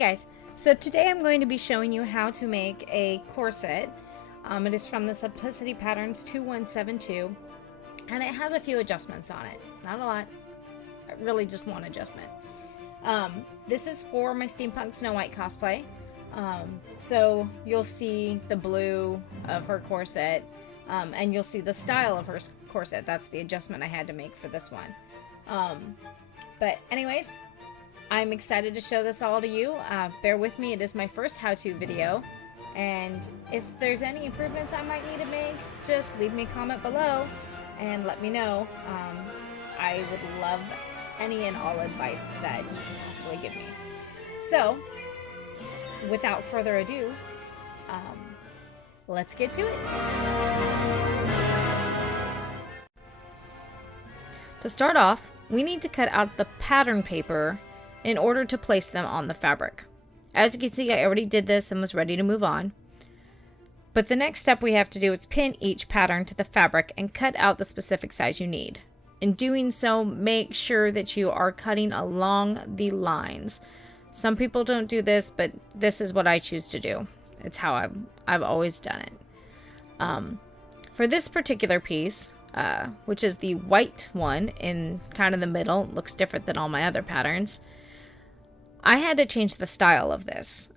guys, so today I'm going to be showing you how to make a corset. It is from the Simplicity Patterns 2172 and it has a few adjustments on it. Not a lot, really just one adjustment. This is for my Steampunk Snow White cosplay. So you'll see the blue of her corset and you'll see the style of her corset. That's the adjustment I had to make for this one. But anyways, I'm excited to show this all to you. Bear with me, it is my first how-to video. And if there's any improvements I might need to make, just leave me a comment below and let me know. I would love any and all advice that you can possibly give me. So, without further ado, let's get to it. To start off, we need to cut out the pattern paper in order to place them on the fabric. As you can see, I already did this and was ready to move on. But the next step we have to do is pin each pattern to the fabric and cut out the specific size you need. In doing so, make sure that you are cutting along the lines. Some people don't do this, but this is what I choose to do. It's how I've always done it. For this particular piece, which is the white one in kind of the middle, it looks different than all my other patterns, I had to change the style of this.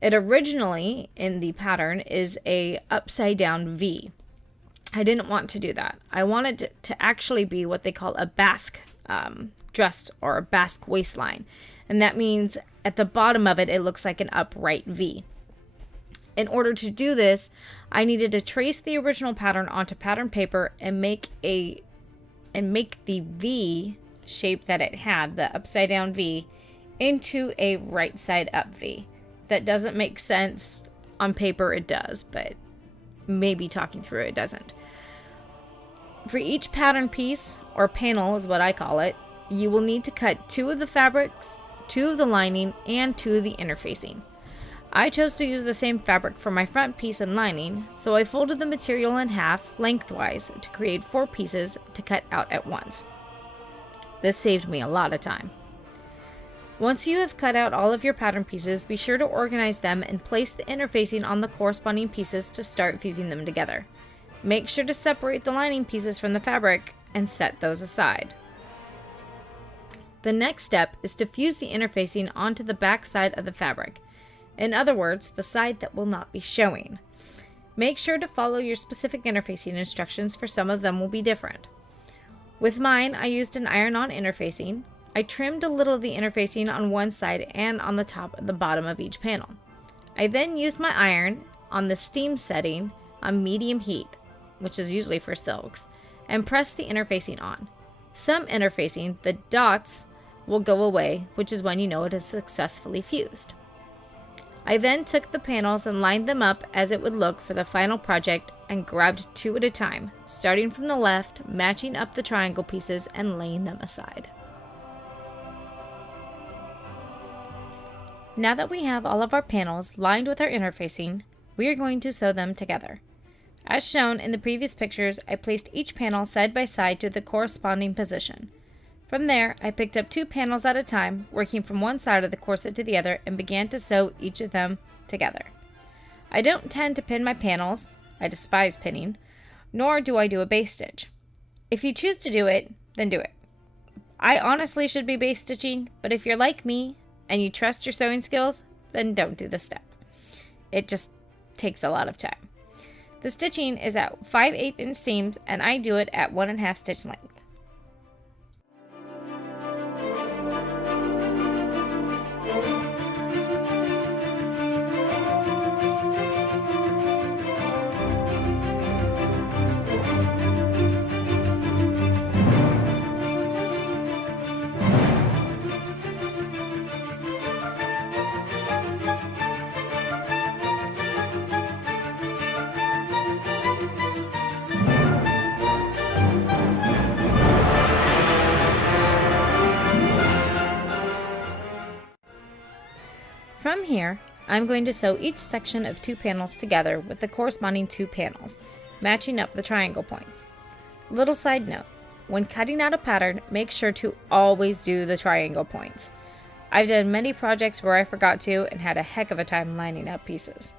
It originally in the pattern is a upside down V. I didn't want to do that. I wanted it to actually be what they call a Basque dress or a Basque waistline. And that means at the bottom of it, it looks like an upright V. In order to do this, I needed to trace the original pattern onto pattern paper and make the V shape that it had, the upside down V, into a right side up V. That doesn't make sense on paper, it does, but maybe talking through it doesn't. For each pattern piece, or panel is what I call it, you will need to cut 2 of the fabrics, 2 of the lining, and 2 of the interfacing. I chose to use the same fabric for my front piece and lining, so I folded the material in half lengthwise to create 4 pieces to cut out at once. This saved me a lot of time. Once you have cut out all of your pattern pieces, be sure to organize them and place the interfacing on the corresponding pieces to start fusing them together. Make sure to separate the lining pieces from the fabric and set those aside. The next step is to fuse the interfacing onto the back side of the fabric. In other words, the side that will not be showing. Make sure to follow your specific interfacing instructions, for some of them will be different. With mine, I used an iron-on interfacing. I trimmed a little of the interfacing on one side and on the top and the bottom of each panel. I then used my iron on the steam setting on medium heat, which is usually for silks, and pressed the interfacing on. Some interfacing, the dots, will go away, which is when you know it is successfully fused. I then took the panels and lined them up as it would look for the final project and grabbed 2 at a time, starting from the left, matching up the triangle pieces and laying them aside. Now that we have all of our panels lined with our interfacing, we are going to sew them together. As shown in the previous pictures, I placed each panel side by side to the corresponding position. From there, I picked up 2 panels at a time, working from one side of the corset to the other, and began to sew each of them together. I don't tend to pin my panels, I despise pinning, nor do I do a base stitch. If you choose to do it, then do it. I honestly should be base stitching, but if you're like me, and you trust your sewing skills, then don't do this step. It just takes a lot of time. The stitching is at 5/8 inch seams, and I do it at 1.5 stitch length. From here, I'm going to sew each section of 2 panels together with the corresponding 2 panels, matching up the triangle points. Little side note, when cutting out a pattern, make sure to always do the triangle points. I've done many projects where I forgot to and had a heck of a time lining up pieces.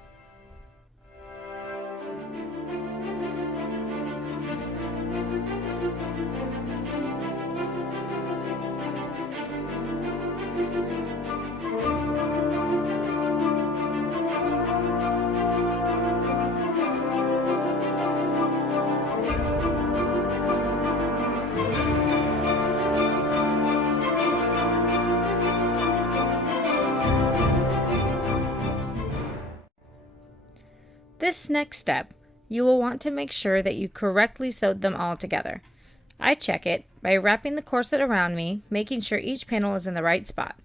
This next step, you will want to make sure that you correctly sewed them all together. I check it by wrapping the corset around me, making sure each panel is in the right spot.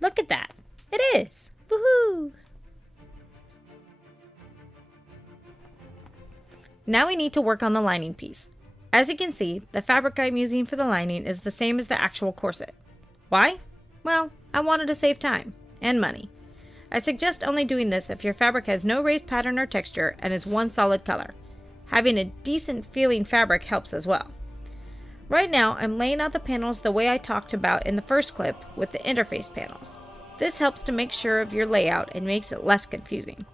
Look at that! It is! Woohoo! Now we need to work on the lining piece. As you can see, the fabric I'm using for the lining is the same as the actual corset. Why? Well, I wanted to save time and money. I suggest only doing this if your fabric has no raised pattern or texture and is one solid color. Having a decent feeling fabric helps as well. Right now, I'm laying out the panels the way I talked about in the first clip with the interface panels. This helps to make sure of your layout and makes it less confusing.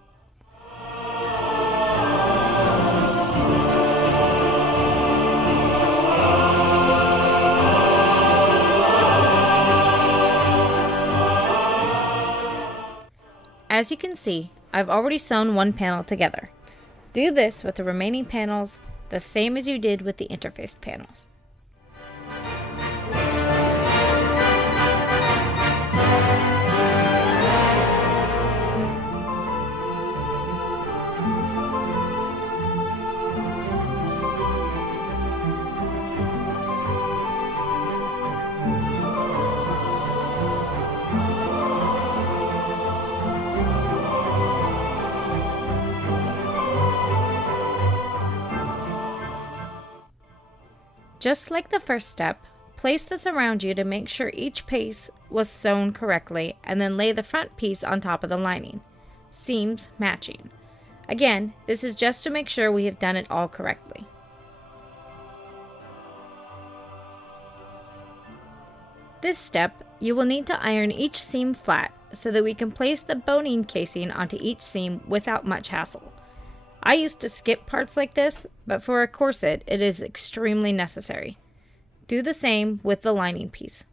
As you can see, I've already sewn one panel together. Do this with the remaining panels the same as you did with the interfaced panels. Just like the first step, place this around you to make sure each piece was sewn correctly and then lay the front piece on top of the lining. Seams matching. Again, this is just to make sure we have done it all correctly. This step, you will need to iron each seam flat so that we can place the boning casing onto each seam without much hassle. I used to skip parts like this, but for a corset, it is extremely necessary. Do the same with the lining piece.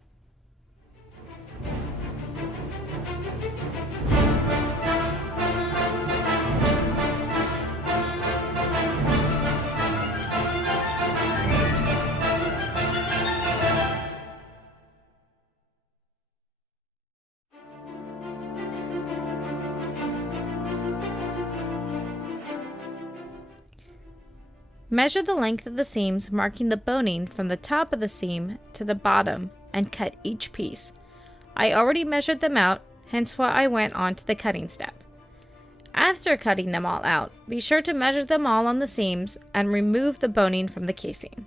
Measure the length of the seams, marking the boning from the top of the seam to the bottom, and cut each piece. I already measured them out, hence why I went on to the cutting step. After cutting them all out, be sure to measure them all on the seams and remove the boning from the casing.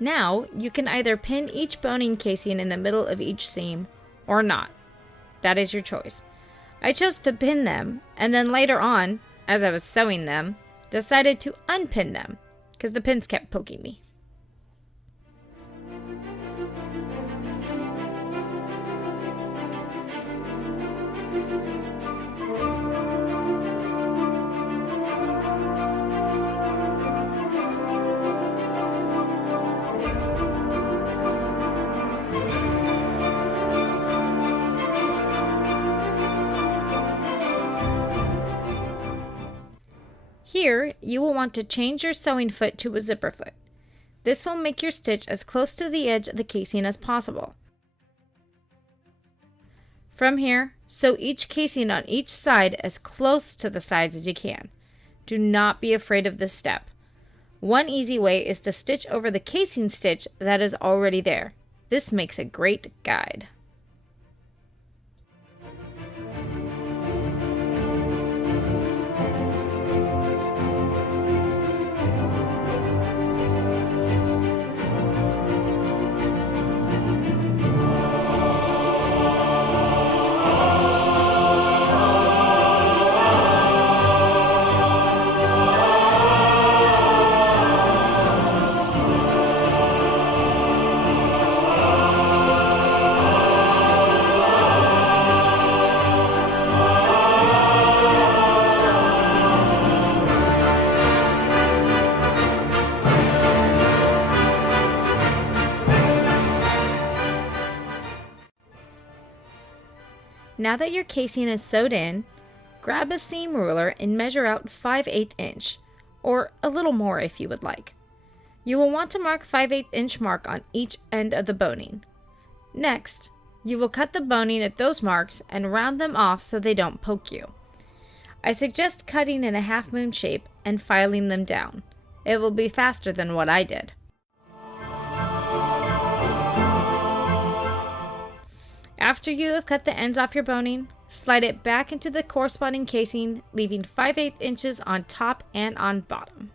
Now, you can either pin each boning casing in the middle of each seam, or not. That is your choice. I chose to pin them, and then later on, as I was sewing them, decided to unpin them, because the pins kept poking me. Here, you will want to change your sewing foot to a zipper foot. This will make your stitch as close to the edge of the casing as possible. From here, sew each casing on each side as close to the sides as you can. Do not be afraid of this step. One easy way is to stitch over the casing stitch that is already there. This makes a great guide. Now that your casing is sewed in, grab a seam ruler and measure out 5/8 inch, or a little more if you would like. You will want to mark 5/8 inch mark on each end of the boning. Next, you will cut the boning at those marks and round them off so they don't poke you. I suggest cutting in a half moon shape and filing them down. It will be faster than what I did. After you have cut the ends off your boning, slide it back into the corresponding casing, leaving 5/8 inches on top and on bottom.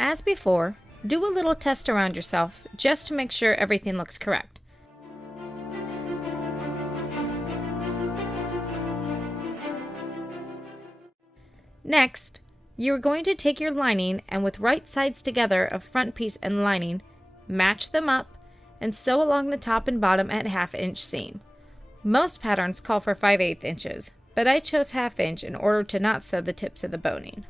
As before, do a little test around yourself just to make sure everything looks correct. Next, you are going to take your lining and with right sides together of front piece and lining, match them up and sew along the top and bottom at 1/2 inch seam. Most patterns call for 5/8 inches, but I chose 1/2 inch in order to not sew the tips of the boning.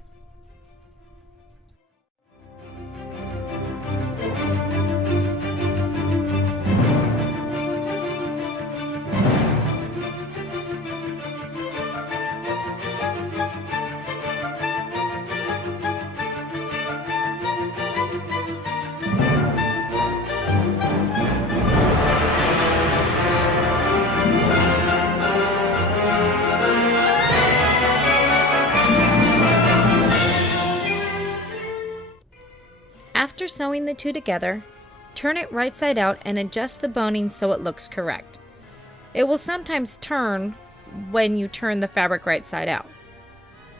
After sewing the two together, turn it right side out and adjust the boning so it looks correct. It will sometimes turn when you turn the fabric right side out.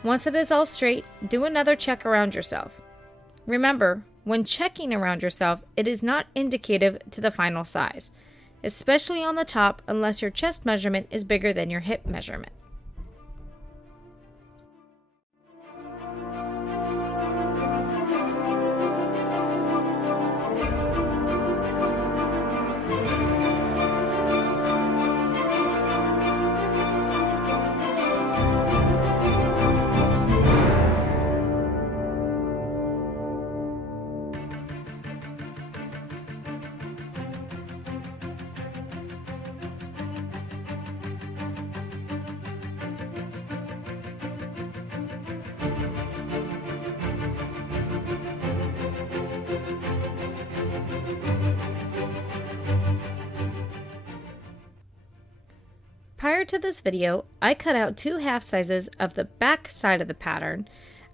Once it is all straight, do another check around yourself. Remember, when checking around yourself, it is not indicative to the final size, especially on the top unless your chest measurement is bigger than your hip measurement. Prior to this video, I cut out 2 half sizes of the back side of the pattern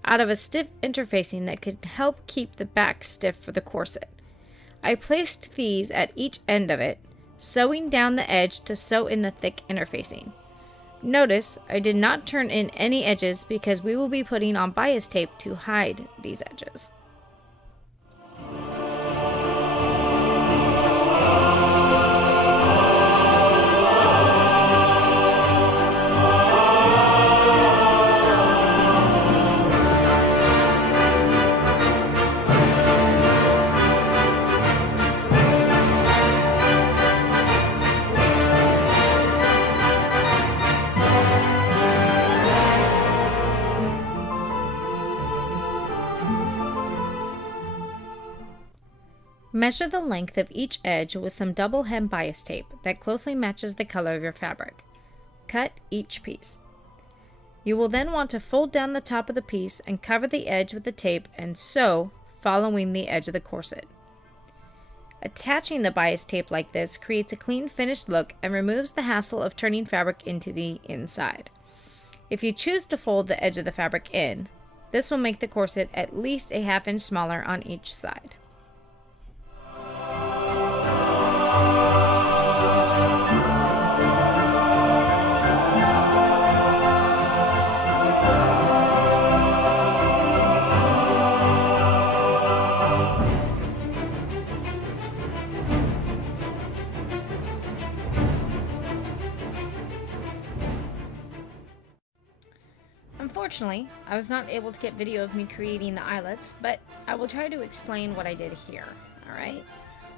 out of a stiff interfacing that could help keep the back stiff for the corset. I placed these at each end of it, sewing down the edge to sew in the thick interfacing. Notice I did not turn in any edges because we will be putting on bias tape to hide these edges. Measure the length of each edge with some double hem bias tape that closely matches the color of your fabric. Cut each piece. You will then want to fold down the top of the piece and cover the edge with the tape and sew, following the edge of the corset. Attaching the bias tape like this creates a clean finished look and removes the hassle of turning fabric into the inside. If you choose to fold the edge of the fabric in, this will make the corset at least a ½ inch smaller on each side. Unfortunately, I was not able to get video of me creating the eyelets, but I will try to explain what I did here. Alright,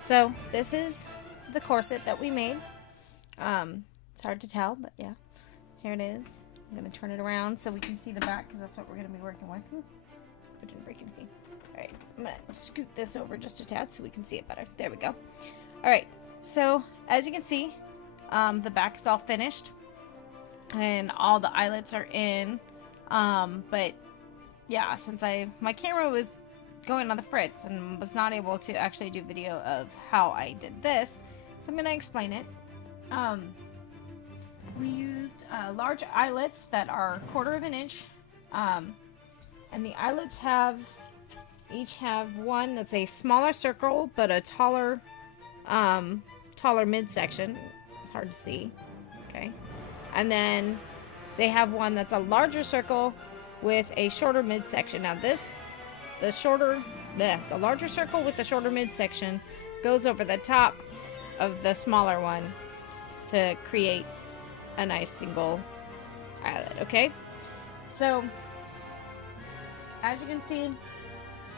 so this is the corset that we made. It's hard to tell, but yeah, here it is. I'm going to turn it around so we can see the back, because that's what we're going to be working with. Ooh, I didn't break anything. Alright, I'm going to scoot this over just a tad so we can see it better. There we go. Alright, so as you can see, the back is all finished, and all the eyelets are in. But yeah, since my camera was going on the fritz and was not able to actually do video of how I did this, so I'm going to explain it. We used large eyelets that are 1/4 inch, and the eyelets each have one that's a smaller circle but a taller midsection. It's hard to see, okay, and then they have one that's a larger circle with a shorter midsection. Now the larger circle with the shorter midsection goes over the top of the smaller one to create a nice single eyelet, okay? So, as you can see,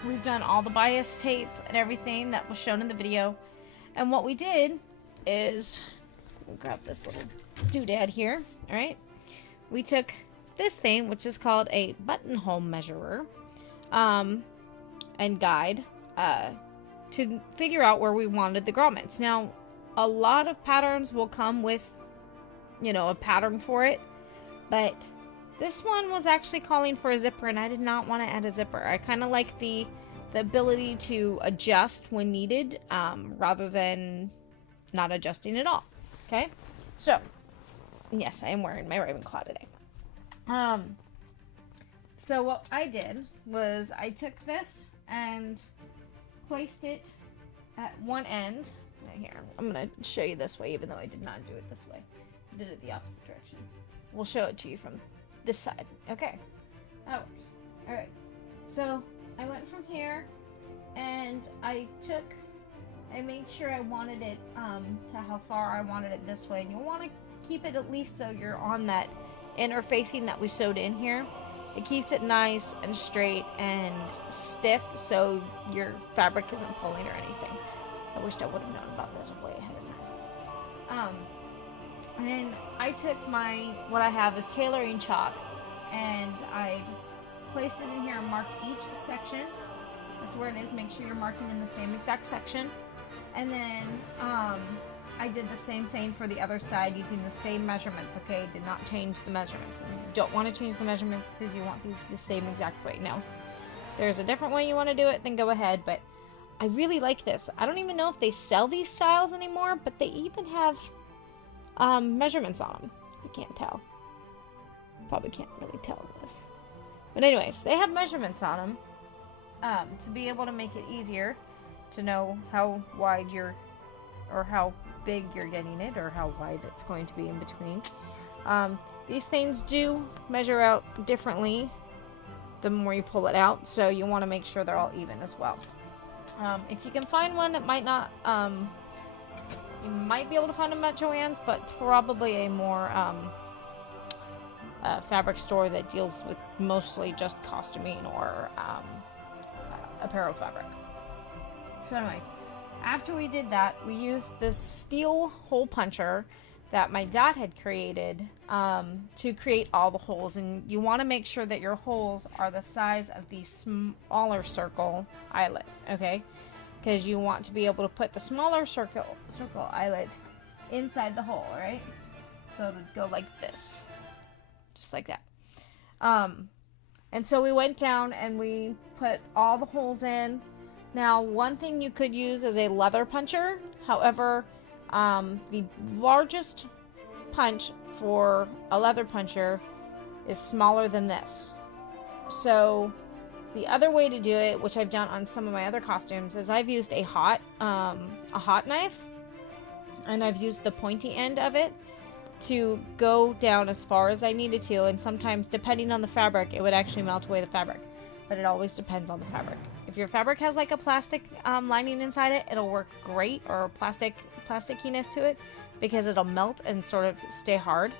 we've done all the bias tape and everything that was shown in the video. And what we did is, we'll grab this little doodad here, alright? We took this thing, which is called a buttonhole measurer, and guide, to figure out where we wanted the grommets. Now, a lot of patterns will come with, you know, a pattern for it, but this one was actually calling for a zipper, and I did not want to add a zipper. I kind of like the ability to adjust when needed, rather than not adjusting at all. Okay, so yes, I am wearing my Ravenclaw today. So what I did was I took this and placed it at one end. Right here, I'm going to show you this way, even though I did not do it this way. I did it the opposite direction. We'll show it to you from this side. Okay, that works. Alright, so I went from here, and I made sure I wanted it to how far I wanted it this way. And you'll want to keep it at least so you're on that inner facing that we sewed in here. It keeps it nice and straight and stiff, so your fabric isn't pulling or anything. I wished I would have known about this way ahead of time. And I took what I have is tailoring chalk, and I just placed it in here and marked each section. That's where it is. Make sure you're marking in the same exact section. And then I did the same thing for the other side using the same measurements, okay? Did not change the measurements. And you don't want to change the measurements because you want these the same exact way. Now, if there's a different way you want to do it, then go ahead, but I really like this. I don't even know if they sell these styles anymore, but they even have measurements on them. I can't tell. Probably can't really tell this. But anyways, they have measurements on them to be able to make it easier to know how wide or how big you're getting it, or how wide it's going to be in between. These things do measure out differently the more you pull it out, so you want to make sure they're all even as well. If you can find one, it might not, you might be able to find them at Joann's, but probably a more fabric store that deals with mostly just costuming or apparel fabric. So anyways, after we did that, we used this steel hole puncher that my dad had created to create all the holes. And you want to make sure that your holes are the size of the smaller circle eyelet, okay? because you want to be able to put the smaller circle eyelet inside the hole, right? So it would go like this, just like that. And so we went down and we put all the holes in. Now, one thing you could use is a leather puncher. However, the largest punch for a leather puncher is smaller than this. So the other way to do it, which I've done on some of my other costumes, is I've used a hot knife, and I've used the pointy end of it to go down as far as I needed to, and sometimes, depending on the fabric, it would actually melt away the fabric. But it always depends on the fabric. If your fabric has like a plastic lining inside it, it'll work great, or plasticiness to it, because it'll melt and sort of stay hard.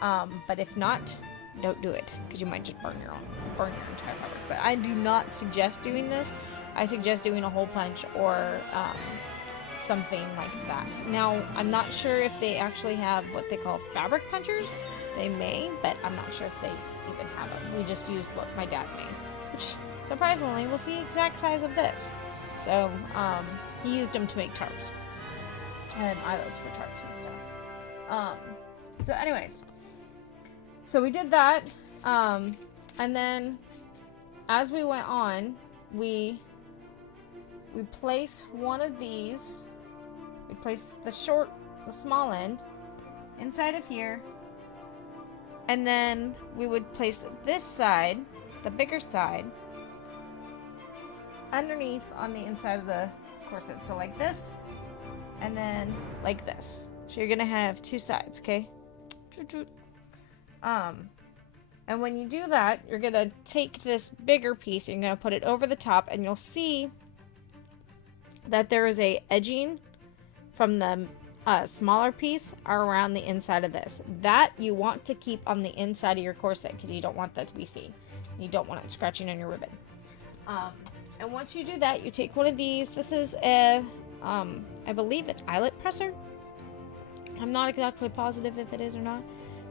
But if not, don't do it, because you might just burn your entire fabric. But I do not suggest doing this. I suggest doing a hole punch or something like that. Now, I'm not sure if they actually have what they call fabric punchers. They may, but I'm not sure if they even have them. We just used what my dad made, which surprisingly was the exact size of this. So he used them to make tarps and eyelets for tarps and stuff. So anyways, so we did that, and then as we went on, we place one of these. We place the small end inside of here, and then we would place this side, the bigger side, underneath on the inside of the corset. So like this, and then like this. So you're gonna have two sides, okay? And when you do that, you're gonna take this bigger piece, you're gonna put it over the top, and you'll see that there is a edging from the smaller piece around the inside of this. That you want to keep on the inside of your corset, because you don't want that to be seen. You don't want it scratching on your ribbon. And once you do that, you take one of these. This is a, I believe, an eyelet presser. I'm not exactly positive if it is or not,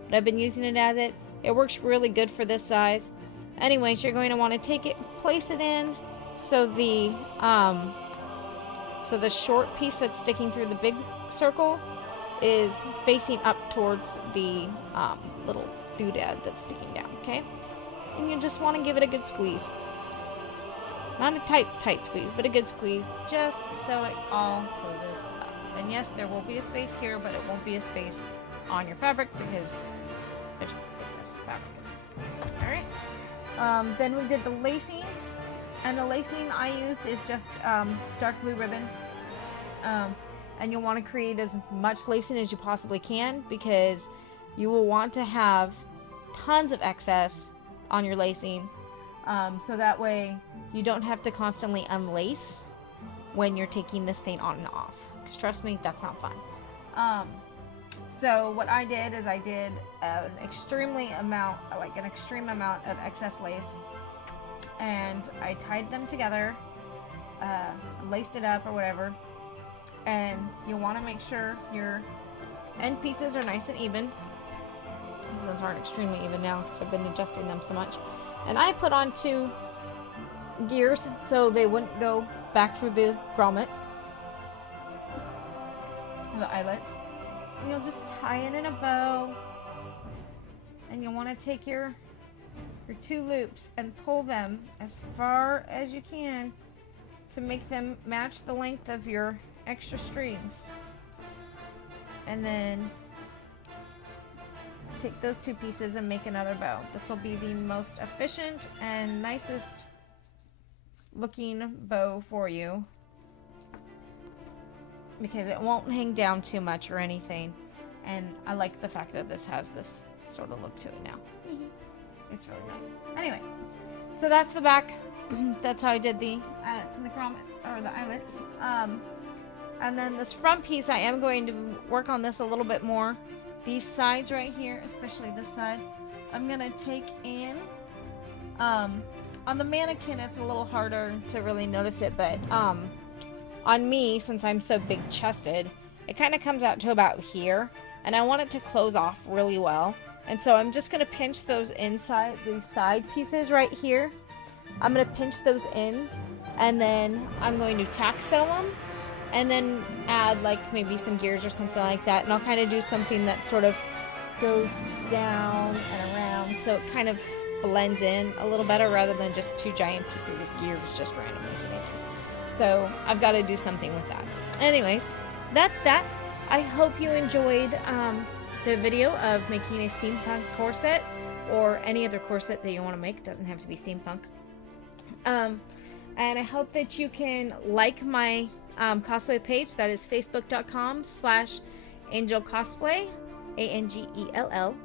but I've been using it as it. It works really good for this size. Anyways, you're going to want to take it, place it in, so the short piece that's sticking through the big circle is facing up towards the little doodad that's sticking down, okay? And you just want to give it a good squeeze. Not a tight squeeze, but a good squeeze, just so it all closes up. And yes, there will be a space here, but it won't be a space on your fabric, because there's thickness of fabric. Alright. Then we did the lacing. And the lacing I used is just dark blue ribbon. And you'll want to create as much lacing as you possibly can, because you will want to have tons of excess on your lacing. So that way you don't have to constantly unlace when you're taking this thing on and off. Because trust me, that's not fun. So what I did is I did an extreme amount of excess lace, and I tied them together, laced it up or whatever. And you want to make sure your end pieces are nice and even. These ones aren't extremely even now because I've been adjusting them so much. And I put on 2 gears so they wouldn't go back through the grommets, the eyelets. And you'll just tie it in a bow. And you'll want to take your 2 loops and pull them as far as you can to make them match the length of your extra strings. And then take those 2 pieces and make another bow. This will be the most efficient and nicest looking bow for you, because it won't hang down too much or anything. And I like the fact that this has this sort of look to it now. It's really nice. Anyway, so that's the back. That's how I did the eyelets and the grommet, or the eyelets. And then this front piece, I am going to work on this a little bit more. These sides right here, especially this side, I'm gonna take in. On the mannequin, it's a little harder to really notice it, but on me, since I'm so big chested, it kind of comes out to about here, and I want it to close off really well. And so I'm just gonna pinch those inside, these side pieces right here. I'm gonna pinch those in and then I'm going to tack sew them, and then add like maybe some gears or something like that, and I'll kind of do something that sort of goes down and around, so it kind of blends in a little better rather than just two giant pieces of gears just randomly sitting there. So I've got to do something with that. Anyways, that's that. I hope you enjoyed the video of making a steampunk corset, or any other corset that you want to make. It doesn't have to be steampunk. And I hope that you can like my cosplay page. That is facebook.com/angelcosplay, ANGELL.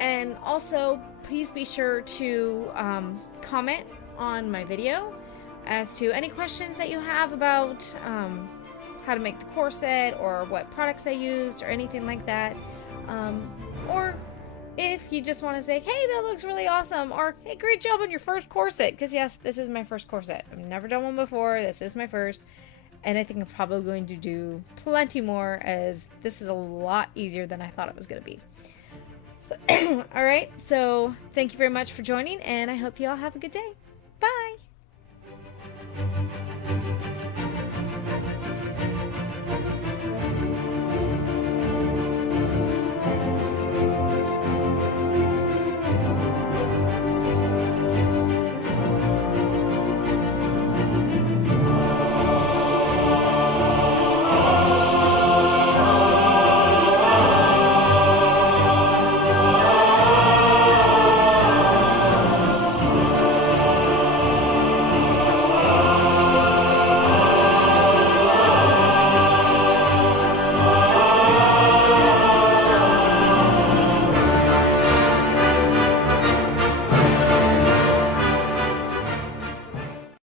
And also, please be sure to comment on my video as to any questions that you have about how to make the corset, or what products I used, or anything like that. Or if you just want to say, hey, that looks really awesome, or hey, great job on your first corset, because yes, this is my first corset. I've never done one before. This is my first, and I think I'm probably going to do plenty more, as this is a lot easier than I thought it was going to be. Alright, so thank you very much for joining, and I hope you all have a good day.